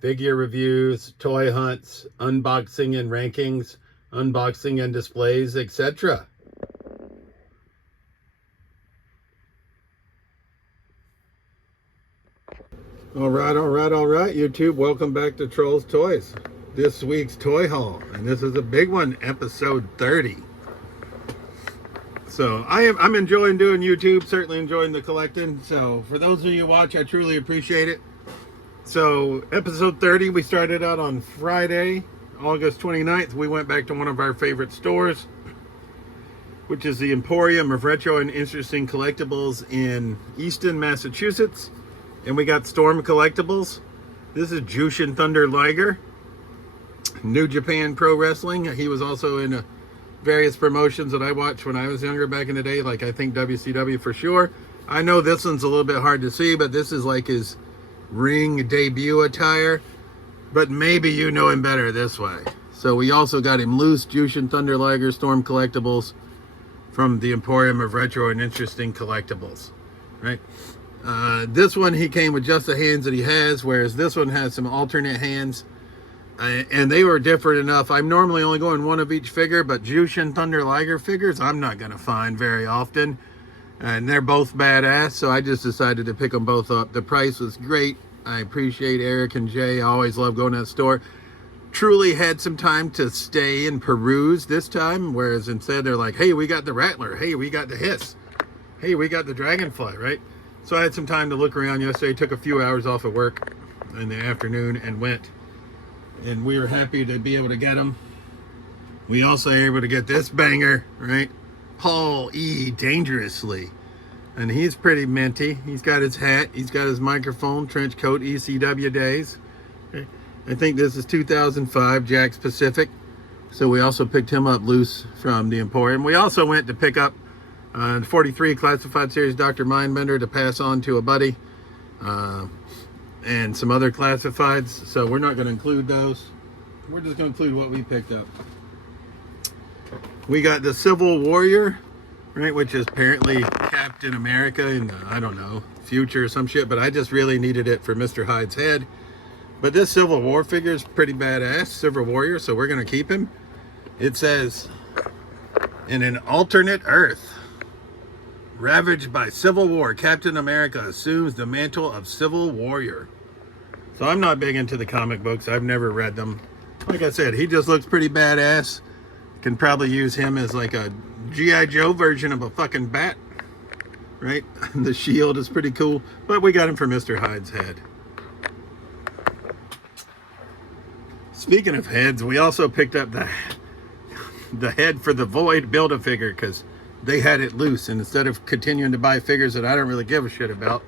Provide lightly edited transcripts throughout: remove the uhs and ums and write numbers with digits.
figure reviews, toy hunts, unboxing and rankings, unboxing and displays, etc. All right, YouTube. Welcome back to Trolls Toys. This week's toy haul, and this is a big one, episode 30. So I'm enjoying doing YouTube, certainly enjoying the collecting. So for those of you who watch, I truly appreciate it. So episode 30, we started out on Friday, August 29th. We went back to one of our favorite stores, which is the Emporium of Retro and Interesting Collectibles in Easton, Massachusetts. And we got Storm Collectibles. This is Jushin Thunder Liger, New Japan Pro Wrestling. He was also in various promotions that I watched when I was younger back in the day, like I think WCW for sure. I know this one's a little bit hard to see, but this is like his ring debut attire. But maybe you know him better this way. So we also got him loose, Jushin Thunder Liger, Storm Collectibles from the Emporium of Retro and Interesting Collectibles, right? This one, he came with just the hands that he has, whereas this one has some alternate hands. And they were different enough. I'm normally only going one of each figure, but Jushin Thunder Liger figures I'm not going to find very often. And they're both badass, so I just decided to pick them both up. The price was great. I appreciate Eric and Jay. I always love going to the store. Truly had some time to stay and peruse this time, whereas instead they're like, hey, we got the Rattler. Hey, we got the Hiss. Hey, we got the Dragonfly, right? So I had some time to look around yesterday. Took a few hours off of work in the afternoon and went. And we were happy to be able to get them. We also were able to get this banger, right? Paul E. Dangerously. And he's pretty minty. He's got his hat. He's got his microphone, trench coat, ECW days. I think this is 2005, Jack's Pacific. So we also picked him up loose from the Emporium. We also went to pick up 43 Classified Series Dr. Mindbender to pass on to a buddy. And some other classifieds, so we're not going to include those. We're just going to include what we picked up. We got the Civil Warrior, right, which is apparently Captain America in, I don't know, future or some shit, but I just really needed it for Mr. Hyde's head. But this Civil War figure is pretty badass, Civil Warrior, so we're going to keep him. It says, in an alternate Earth, ravaged by civil war, Captain America assumes the mantle of Civil Warrior. So I'm not big into the comic books. I've never read them. Like I said, he just looks pretty badass. Can probably use him as like a G.I. Joe version of a fucking bat, right? The shield is pretty cool, but we got him for Mr. Hyde's head. Speaking of heads, we also picked up the head for the Void Build-A-Figure because they had it loose, and instead of continuing to buy figures that I don't really give a shit about,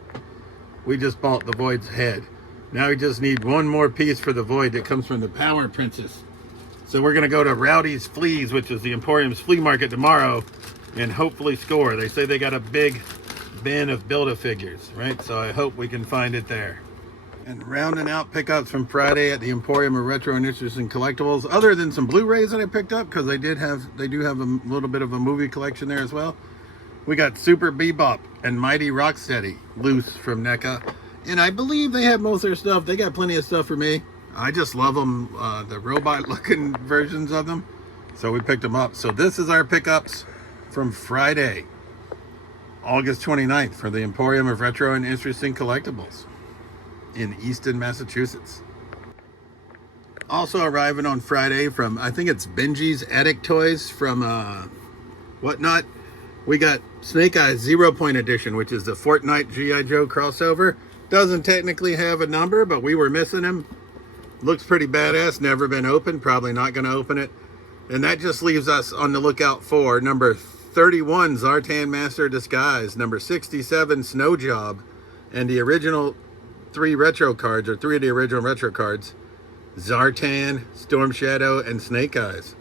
we just bought the Void's head. Now we just need one more piece for the Void that comes from the Power Princess. So we're going to go to Rowdy's Fleaz, which is the Emporium's flea market tomorrow, and hopefully score. They say they got a big bin of Build-A-Figures, right? So I hope we can find it there. And rounding out pickups from Friday at the Emporium of Retro and Interesting Collectibles, other than some Blu-rays that I picked up, because they do have a little bit of a movie collection there as well. We got Super Bebop and Mighty Rocksteady loose from NECA. And I believe they have most of their stuff. They got plenty of stuff for me. I just love them, the robot-looking versions of them. So we picked them up. So this is our pickups from Friday, August 29th for the Emporium of Retro and Interesting Collectibles in Easton, Massachusetts. Also arriving on Friday from, I think it's Benji's Attic Toys from Whatnot. We got Snake Eyes 0 Point Edition, which is the Fortnite G.I. Joe crossover. Doesn't technically have a number, but we were missing him. Looks pretty badass, never been opened, probably not going to open it. And that just leaves us on the lookout for number 31, Zartan Master Disguise, number 67, Snow Job, and the original three of the original retro cards, Zartan, Storm Shadow, and Snake Eyes.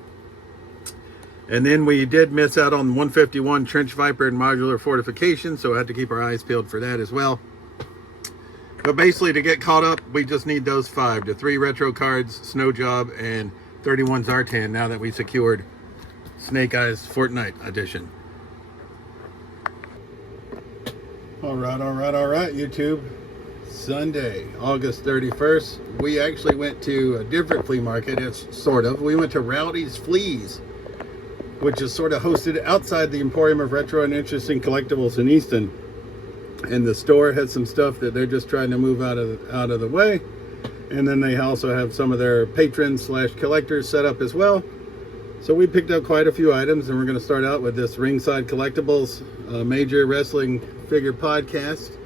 And then we did miss out on 151 Trench Viper and Modular Fortification, so I had to keep our eyes peeled for that as well. But basically, to get caught up, we just need those 5. The 3 retro cards, Snow Job, and 31 Zartan, now that we secured Snake Eyes Fortnite Edition. All right, YouTube. Sunday, August 31st, we actually went to a different flea market. It's sort of. We went to Rowdy's Fleaz, which is sort of hosted outside the Emporium of Retro and Interesting Collectibles in Easton. And the store has some stuff that they're just trying to move out of the way. And then they also have some of their patrons / collectors set up as well. So we picked up quite a few items, and we're going to start out with this Ringside Collectibles major wrestling figure podcast.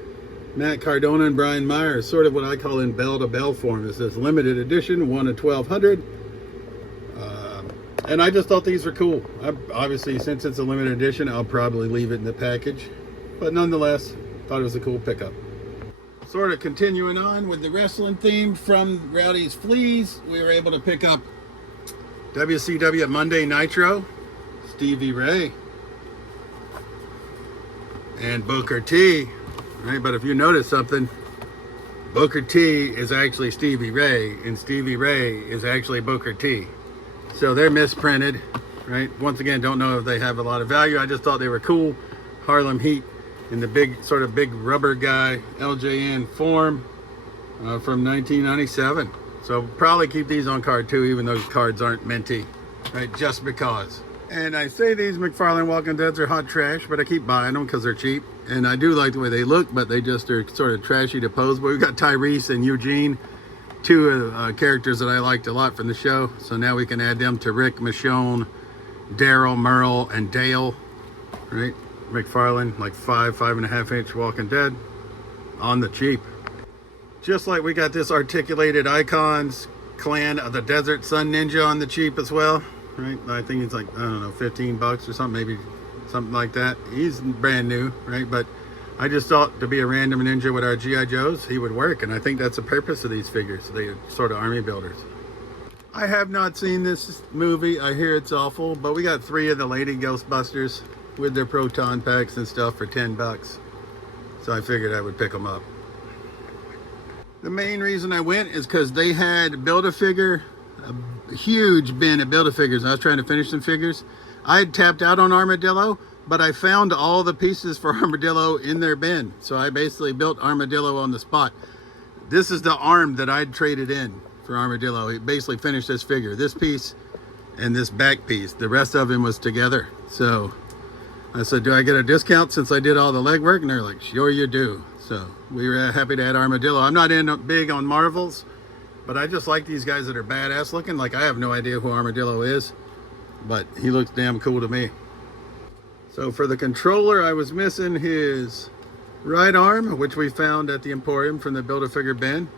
Matt Cardona and Brian Myers, sort of what I call in bell-to-bell form. This is limited edition, 1 of 1,200. And I just thought these were cool. Obviously, since it's a limited edition, I'll probably leave it in the package. But nonetheless, thought it was a cool pickup. Sort of continuing on with the wrestling theme from Rowdy's Fleaz, we were able to pick up WCW Monday Nitro, Stevie Ray, and Booker T. Right, but if you notice something, Booker T is actually Stevie Ray, and Stevie Ray is actually Booker T. So they're misprinted, right? Once again, don't know if they have a lot of value. I just thought they were cool. Harlem Heat in the big, sort of big rubber guy LJN form from 1997. So probably keep these on card too, even though cards aren't minty, right? Just because. And I say these McFarlane Walking Deads are hot trash, but I keep buying them because they're cheap. And I do like the way they look, but they just are sort of trashy to pose. But we've got Tyrese and Eugene, two characters that I liked a lot from the show. So now we can add them to Rick, Michonne, Daryl, Merle, and Dale. Right? McFarlane, like 5.5 inch Walking Dead on the cheap. Just like we got this Articulated Icons Clan of the Desert Sun Ninja on the cheap as well. Right? I think it's like, I don't know, 15 bucks or something, maybe something like that. He's brand new, right? But I just thought to be a random ninja with our G.I. Joes, he would work. And I think that's the purpose of these figures. They are sort of army builders. I have not seen this movie. I hear it's awful, but we got 3 of the Lady Ghostbusters with their proton packs and stuff for 10 bucks. So I figured I would pick them up. The main reason I went is because they had Build-A-Figure, a huge bin of Build-A-Figures. I was trying to finish some figures. I had tapped out on Armadillo, but I found all the pieces for Armadillo in their bin. So I basically built Armadillo on the spot. This is the arm that I'd traded in for Armadillo. He basically finished this figure. This piece and this back piece. The rest of him was together. So I said, do I get a discount since I did all the legwork? And they're like, sure you do. So we were happy to add Armadillo. I'm not big on Marvels, but I just like these guys that are badass looking. Like, I have no idea who Armadillo is, but he looks damn cool to me. So for the controller, I was missing his right arm, which we found at the Emporium from the Build-A-Figure bin,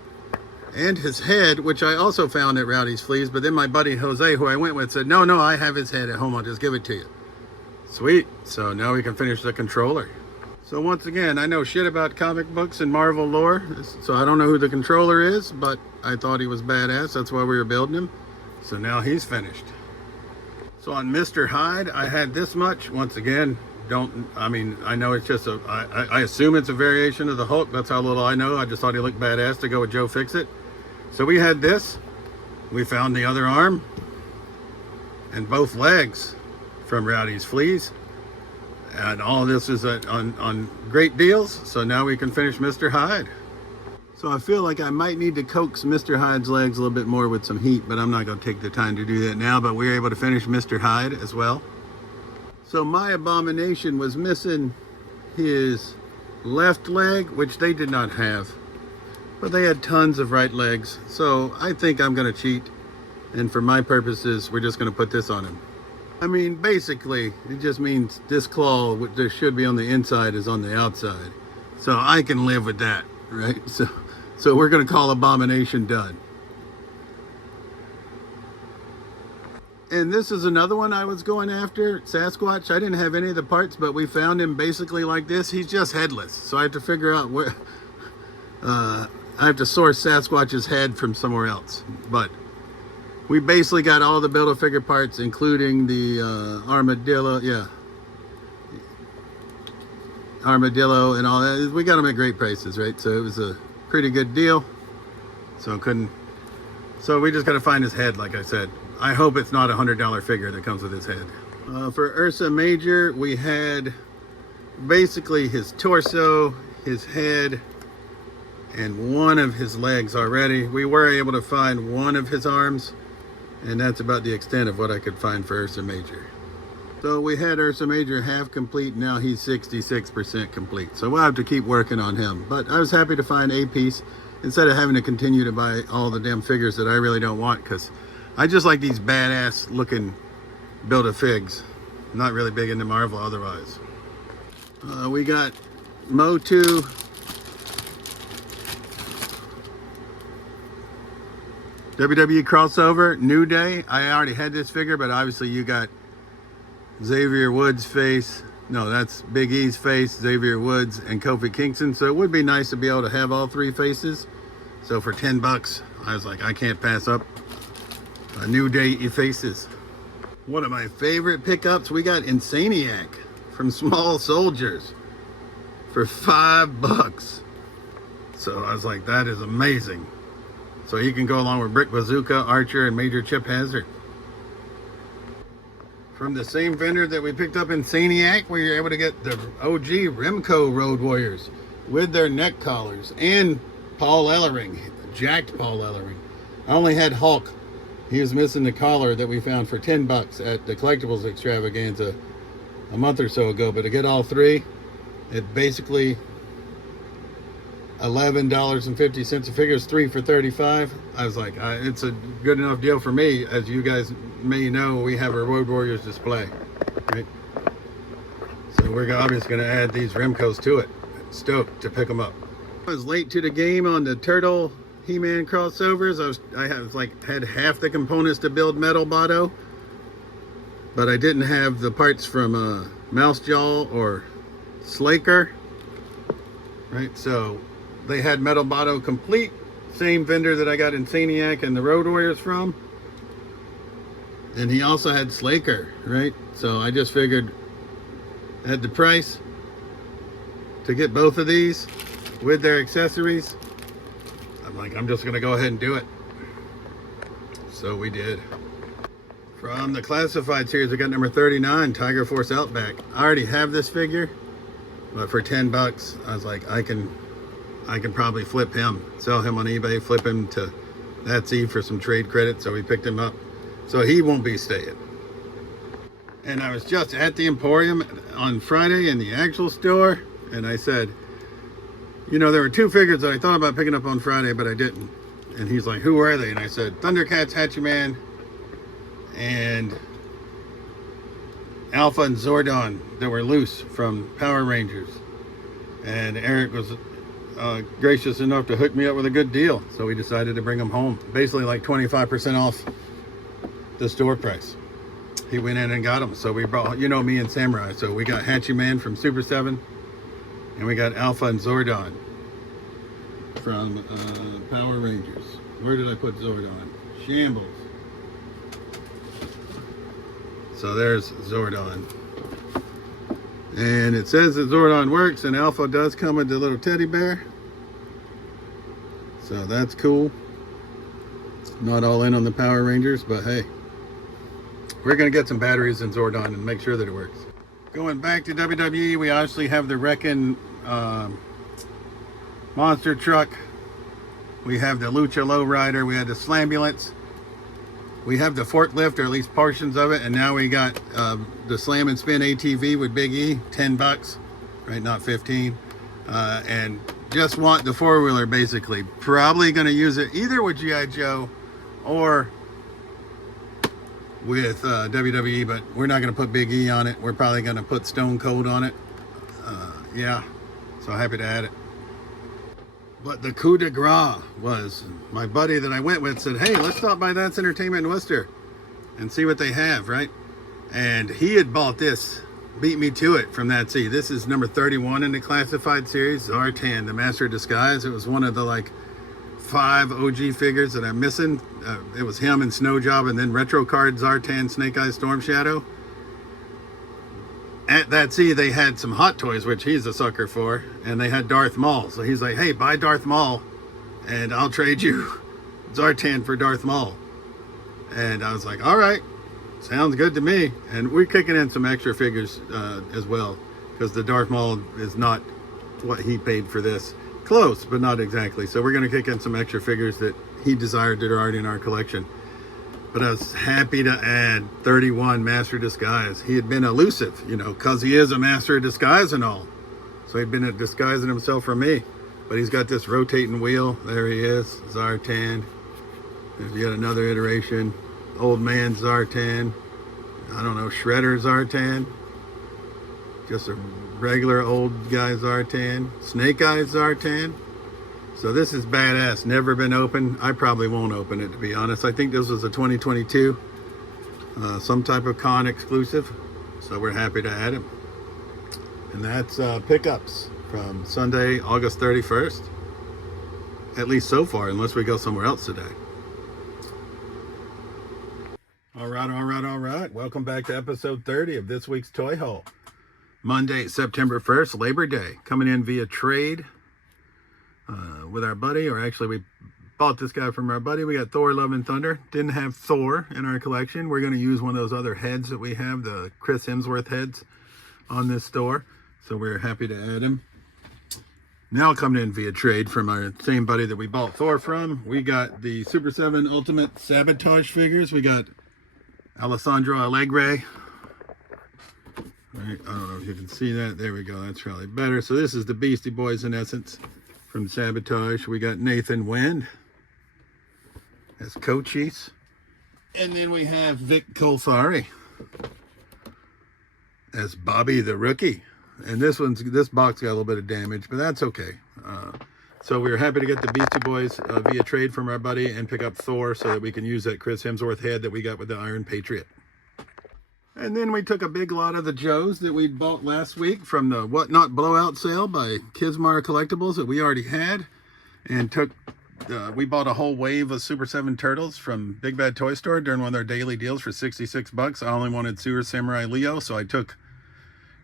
and his head, which I also found at Rowdy's Fleaz. But then my buddy Jose, who I went with, said, no, I have his head at home. I'll just give it to you. Sweet. So now we can finish the controller. So once again, I know shit about comic books and Marvel lore, so I don't know who the controller is, but I thought he was badass. That's why we were building him. So now he's finished. So on Mr. Hyde, I had this much. Once again, I know it's just I assume it's a variation of the Hulk. That's how little I know. I just thought he looked badass to go with Joe Fixit. So we had this. We found the other arm and both legs from Rowdy's Fleaz. And all this is on great deals. So now we can finish Mr. Hyde. So I feel like I might need to coax Mr. Hyde's legs a little bit more with some heat, but I'm not going to take the time to do that now. But we were able to finish Mr. Hyde as well. So my Abomination was missing his left leg, which they did not have. But they had tons of right legs. So I think I'm going to cheat. And for my purposes, we're just going to put this on him. I mean, basically, it just means this claw, which there should be on the inside, is on the outside. So I can live with that, right? So we're going to call Abomination done. And this is another one I was going after, Sasquatch. I didn't have any of the parts, but we found him basically like this. He's just headless. So I have to figure out where... I have to source Sasquatch's head from somewhere else. But we basically got all the Build-A-Figure parts, including the Armadillo, Armadillo and all that. We got them at great prices, right? So it was a pretty good deal. So we just got to find his head, like I said. I hope it's not a $100 figure that comes with his head. For Ursa Major, we had basically his torso, his head, and one of his legs already. We were able to find one of his arms, and that's about the extent of what I could find for Ursa Major. So we had Ursa Major half complete. Now he's 66% complete. So we'll have to keep working on him. But I was happy to find a piece instead of having to continue to buy all the damn figures that I really don't want, because I just like these badass looking Build-A-Figs. I'm not really big into Marvel otherwise. We got Motu. WWE crossover, New Day. I already had this figure, but obviously you got Xavier Woods' face. No, that's Big E's face, Xavier Woods, and Kofi Kingston. So it would be nice to be able to have all three faces. So for 10 bucks, I was like, I can't pass up a New Day faces. One of my favorite pickups, we got Insaniac from Small Soldiers for 5 bucks. So I was like, that is amazing. So he can go along with Brick Bazooka, Archer, and Major Chip Hazard. From the same vendor that we picked up Insaniac, we were able to get the OG Remco Road Warriors with their neck collars, and Paul Ellering, jacked Paul Ellering. I only had Hulk. He was missing the collar that we found for 10 bucks at the Collectibles extravaganza a month or so ago. But to get all three, it basically $11.50 a figure. Is 3 for $35. I was like, it's a good enough deal for me. As you guys may know, we have a Road Warriors display, right? So we're obviously going to add these Remcos to it. Stoked to pick them up. I was late to the game on the Turtle He-Man crossovers. I had half the components to build Metal Botto, but I didn't have the parts from Mouse Jaw or Slaker, right? So they had Metal Botto complete, same vendor that I got Insaniac and the Road Warriors from. And he also had Slaker, right? So I just figured at the price to get both of these with their accessories, I'm like, I'm just gonna go ahead and do it. So we did. From the classified series, I got number 39, Tiger Force Outback. I already have this figure, but for 10 bucks, I was like, I can probably flip him, sell him on eBay, flip him to That's E for some trade credit. So we picked him up. So he won't be staying. And I was just at the Emporium on Friday in the actual store, and I said, you know, there were 2 figures that I thought about picking up on Friday, but I didn't. And he's like, who are they? And I said, Thundercats, Hatchiman, and Alpha and Zordon that were loose from Power Rangers. And Eric was gracious enough to hook me up with a good deal. So we decided to bring them home. Basically like 25% off the store price. He went in and got them. So we brought, you know me and Samurai. So we got Hatchiman from Super 7. And we got Alpha and Zordon from Power Rangers. Where did I put Zordon? Shambles. So there's Zordon. And it says that Zordon works, and Alpha does come with the little teddy bear. So that's cool. Not all in on the Power Rangers, but hey. We're going to get some batteries in Zordon and make sure that it works. Going back to WWE, we obviously have the Wreckin' monster truck. We have the Lucha Lowrider. We have the Slambulance. We have the forklift, or at least portions of it. And now we got the Slam and Spin ATV with Big E, 10 bucks, right? Not 15. And just want the 4-wheeler, basically. Probably going to use it either with G.I. Joe or with WWE, but we're not going to put Big E on it. We're probably going to put Stone Cold on it. Yeah, so happy to add it. But the coup de grace was my buddy that I went with said, hey, let's stop by That's Entertainment in Worcester and see what they have, right? And he had bought this, beat me to it from That's E. This is number 31 in the classified series, Zartan, the Master of Disguise. It was one of the like 5 OG figures that I'm missing. It was him and Snow Job, and then Retro Card, Zartan, Snake Eyes, Storm Shadow. At That's E, they had some Hot Toys, which he's a sucker for, and they had Darth Maul. So he's like, hey, buy Darth Maul, and I'll trade you Zartan for Darth Maul. And I was like, all right, sounds good to me. And we're kicking in some extra figures as well, because the Darth Maul is not what he paid for this. Close, but not exactly. So we're going to kick in some extra figures that he desired that are already in our collection. But I was happy to add 31 Master Disguise. He had been elusive, you know, because he is a Master of Disguise and all. So he'd been disguising himself from me. But he's got this rotating wheel. There he is, Zartan. There's yet another iteration. Old man Zartan. I don't know, Shredder Zartan. Just a regular old guy Zartan. Snake Eyes Zartan. So this is badass. Never been opened. I probably won't open it, to be honest. I think this was a 2022. Some type of con exclusive. So we're happy to add him. And that's pickups from Sunday, August 31st. At least so far, unless we go somewhere else today. All right. Welcome back to episode 30 of this week's Toy Haul. Monday, September 1st, Labor Day. Coming in via trade with our buddy, or actually we bought this guy from our buddy. We got Thor Love and Thunder. Didn't have Thor in our collection. We're going to use one of those other heads that we have, the Chris Hemsworth heads on this store. So we're happy to add him. Now coming in via trade from our same buddy that we bought Thor from, we got the Super 7 Ultimate Sabotage figures. We got Alessandro Allegre. Right, I don't know if you can see that. There we go. That's probably better. So this is the Beastie Boys in essence from Sabotage. We got Nathan Wind as Cochise. And then we have Vic Colfari as Bobby the Rookie. And this box got a little bit of damage, but that's okay. So we were happy to get the Beastie Boys via trade from our buddy and pick up Thor so that we can use that Chris Hemsworth head that we got with the Iron Patriot. And then we took a big lot of the Joes that we bought last week from the Whatnot blowout sale by Kismar Collectibles that we already had. And we bought a whole wave of Super 7 Turtles from Big Bad Toy Store during one of their daily deals for 66 bucks. I only wanted Sewer Samurai Leo, so I took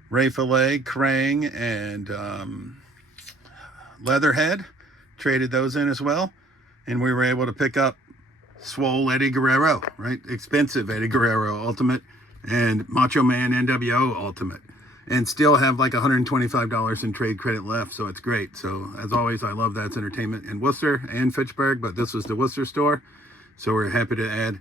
Ray Fillet, Krang, and Leatherhead. Traded those in as well. And we were able to pick up Swole Eddie Guerrero, right? Expensive Eddie Guerrero Ultimate and Macho Man NWO Ultimate. And still have like $125 in trade credit left, so it's great. So as always, I love That's Entertainment in Worcester and Fitchburg, but this was the Worcester store. So we're happy to add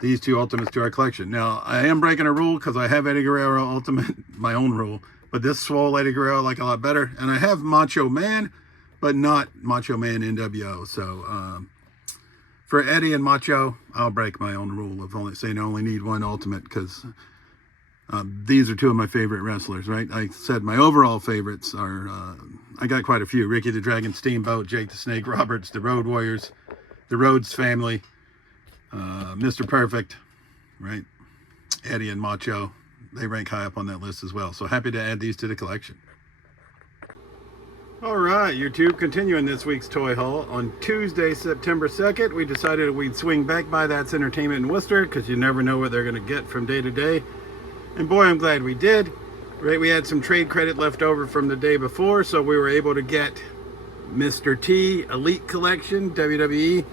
these two Ultimates to our collection. Now, I am breaking a rule because I have Eddie Guerrero Ultimate, my own rule. But this Swole Eddie Guerrero I like a lot better. And I have Macho Man, but not Macho Man NWO. So for Eddie and Macho, I'll break my own rule of only saying I only need one Ultimate because these are two of my favorite wrestlers, right? Like I said, my overall favorites are, I got quite a few. Ricky the Dragon Steamboat, Jake the Snake Roberts, the Road Warriors, the Rhodes family, Mr. Perfect, right? Eddie and Macho, they rank high up on that list as well. So happy to add these to the collection. All right, YouTube, continuing this week's toy haul. On Tuesday, September 2nd, we decided we'd swing back by That's Entertainment in Worcester because you never know what they're going to get from day to day. And boy, I'm glad we did. Right, we had some trade credit left over from the day before, so we were able to get Mr. T Elite Collection, WWE.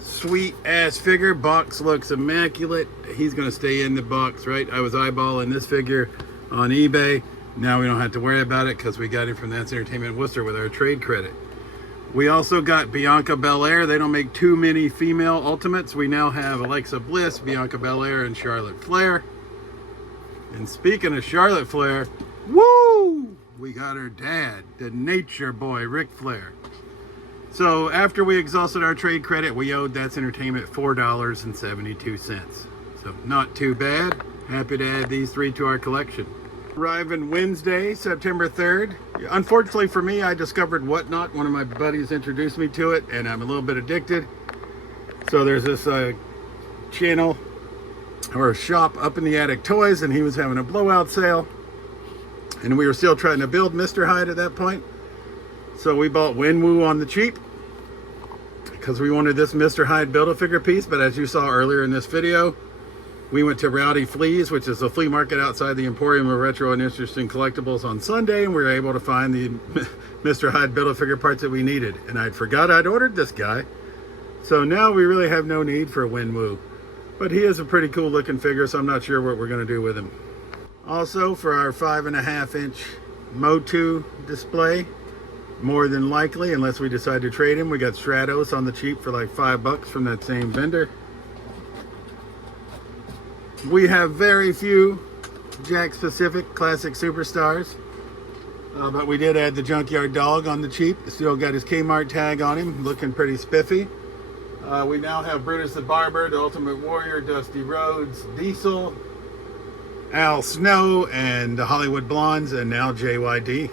Sweet ass figure. Box looks immaculate. He's going to stay in the box, right? I was eyeballing this figure on eBay. Now we don't have to worry about it because we got it from That's Entertainment Worcester with our trade credit. We also got Bianca Belair. They don't make too many female Ultimates. We now have Alexa Bliss, Bianca Belair, and Charlotte Flair. And speaking of Charlotte Flair, woo! We got her dad, the Nature Boy, Ric Flair. So after we exhausted our trade credit, we owed That's Entertainment $4.72. So not too bad. Happy to add these three to our collection. Arriving Wednesday, September 3rd. Unfortunately for me, I discovered Whatnot. One of my buddies introduced me to it, and I'm a little bit addicted. So there's this channel or a shop up in the Attic Toys, and he was having a blowout sale. And we were still trying to build Mr. Hyde at that point. So we bought Winwoo on the cheap because we wanted this Mr. Hyde Build-A-Figure piece. But as you saw earlier in this video, we went to Rowdy Fleaz, which is a flea market outside the Emporium of Retro and Interesting Collectibles on Sunday, and we were able to find the Mr. Hyde Build-A-Figure parts that we needed. And I'd forgot I'd ordered this guy. So now we really have no need for Winwoo. But he is a pretty cool looking figure, so I'm not sure what we're going to do with him. Also, for our 5.5-inch Motu display, more than likely, unless we decide to trade him. We got Stratos on the cheap for like $5 from that same vendor. We have very few Jack Specific Classic Superstars, but we did add the Junkyard Dog on the cheap. Still got his Kmart tag on him, looking pretty spiffy. We now have Brutus the Barber, the Ultimate Warrior, Dusty Rhodes, Diesel, Al Snow, and the Hollywood Blondes, and now JYD.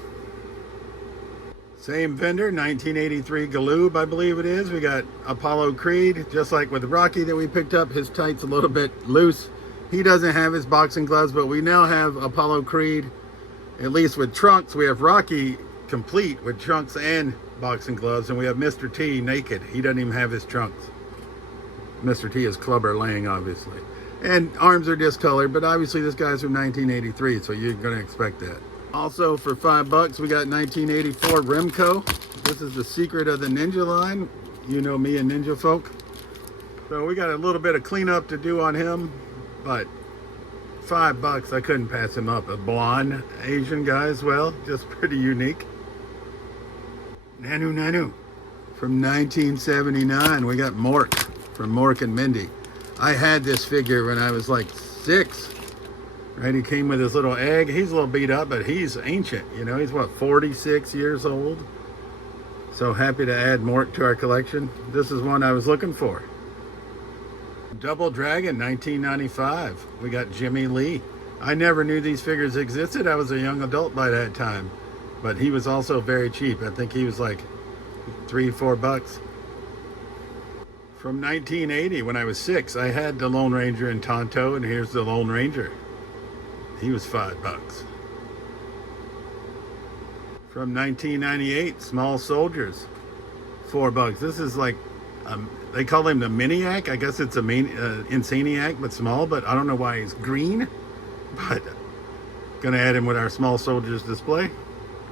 Same vendor, 1983 Galoob, I believe it is. We got Apollo Creed, just like with Rocky that we picked up. His tight's a little bit loose. He doesn't have his boxing gloves, but we now have Apollo Creed, at least with trunks. We have Rocky complete with trunks and boxing gloves, and we have Mr. T naked. He doesn't even have his trunks. Mr. T is clubber laying, obviously. And arms are discolored, but obviously this guy's from 1983, so you're going to expect that. Also for $5, we got 1984 Remco. This is the Secret of the Ninja line. You know me and ninja folk. So we got a little bit of cleanup to do on him, but $5, I couldn't pass him up. A blonde Asian guy as well, just pretty unique. Nanu from 1979. We got Mork from Mork and Mindy. I had this figure when I was like 6. Right, he came with his little egg. He's a little beat up, but he's ancient. You know, he's what, 46 years old? So happy to add Mork to our collection. This is one I was looking for. Double Dragon, 1995. We got Jimmy Lee. I never knew these figures existed. I was a young adult by that time. But he was also very cheap. I think he was like $3-4. From 1980, when I was 6, I had the Lone Ranger and Tonto, and here's the Lone Ranger. He was $5. From 1998, Small Soldiers, $4. This is like, they call him the Miniac. I guess it's a Insaniac, but small, but I don't know why he's green. But gonna add him with our Small Soldiers display.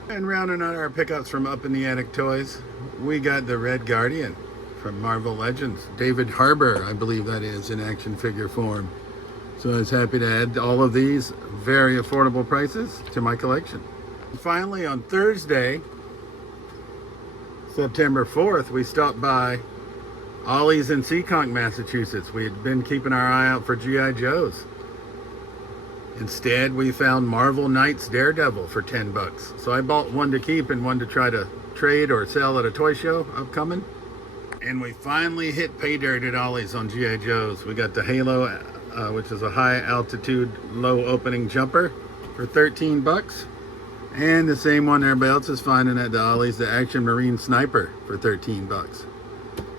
And rounding out our pickups from Up in the Attic Toys, we got the Red Guardian from Marvel Legends. David Harbour, I believe that is, in action figure form. So I was happy to add all of these very affordable prices to my collection. Finally, on Thursday, September 4th, we stopped by Ollie's in Seekonk, Massachusetts. We had been keeping our eye out for G.I. Joes. Instead, we found Marvel Knights Daredevil for $10. So I bought one to keep and one to try to trade or sell at a toy show upcoming. And we finally hit pay dirt at Ollie's on G.I. Joes. We got the Halo, which is a high altitude, low opening jumper for $13. And the same one everybody else is finding at the Ollie's, the Action Marine Sniper for $13.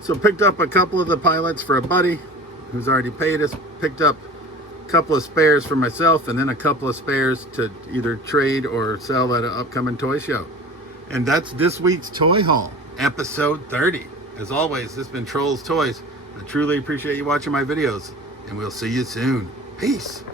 So picked up a couple of the pilots for a buddy who's already paid us. Picked up a couple of spares for myself, and then a couple of spares to either trade or sell at an upcoming toy show. And that's this week's Toy Haul, episode 30. As always, this has been Trolls Toys. I truly appreciate you watching my videos, and we'll see you soon. Peace.